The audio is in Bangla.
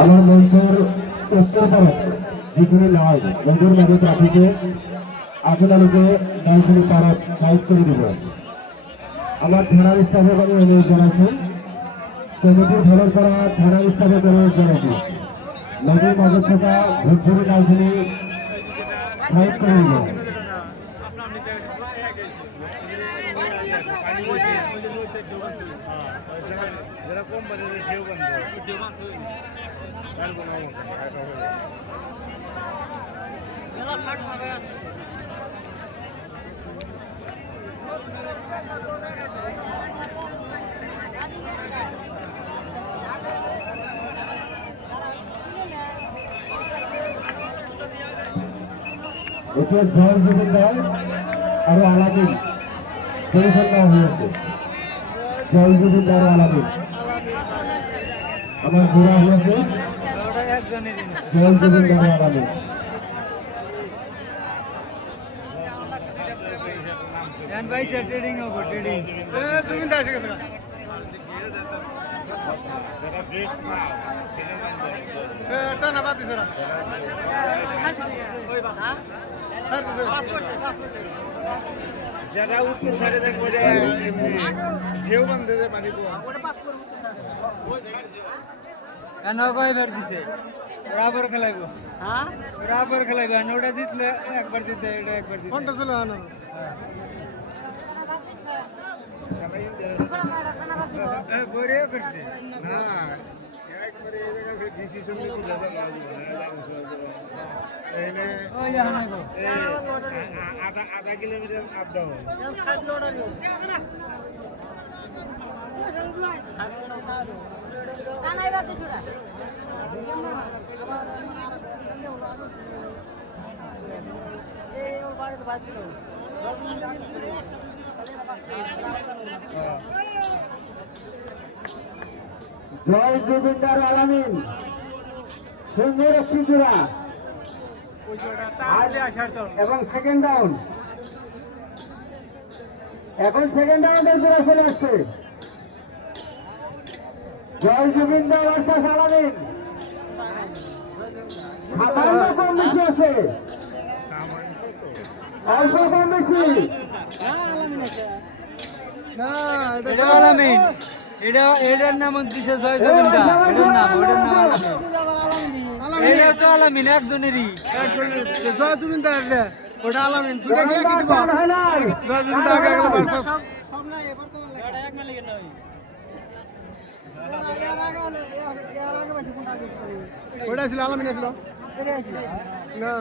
আমার মঞ্চের উত্তর পাড়া যেগুলি লাল নদীর মাঝে রাখিছে আপনাদেরকে নাইখানি পাড়া সাইড করে দিব। আমার থানার স্টাফে আমি অনুরোধ জানাচ্ছি, কমিটির ভালোর করা থানার স্টাফে অনুরোধ জানাচ্ছি, নদীর মাঝে থাকা ভুটভুরি নাইখানি সাইড করে দিব। যেরকম বাজারে ঢেউ বানবো এটা জয় জমিদার আরো আলাদিন টেলিফোন নেওয়া হয়েছে। জয় জমিদার আলাদিন আমার জোড়া হয়েছে জয় জমিদার আলাদিন। ट्रेडिंग যারা উত্তর সাইডে থাকবে ঢেউ বান্ধে যে পানি দিছে বরাবর খেলাইব। হ্যাঁ বরাবর খেলাইব, ওটা জিতলে একবার জিতে, এটা একবার জিতে কোনটা ছিল বড়িও করছে না একবারে এই জায়গা ডিসিশন নিতে ভেজা লাগবে এনে আধা কিলোমিটার আপ ডাউন জয় জমিদার আলামিন সুন্দর একটি জোড়া এবং সেকেন্ড ডাউন, এখন সেকেন্ড রাউন্ডের জোড়া চলে আসছে। জয় জমিদার ভার্সেস আলামিন, সাধারণ কম বেশি আছে, অল্প কম বেশি আলামিন। এটার নাম দিছে জয় জমিদার, এটার নাম ওটার নাম আলামিন। এটা তো আলামিন একজনেরই, জয় জমিদার ওটা আলামিন। জয় জমিদার আগে গেল ভার্সেস ওটা ছিল আলামিন ছিল না।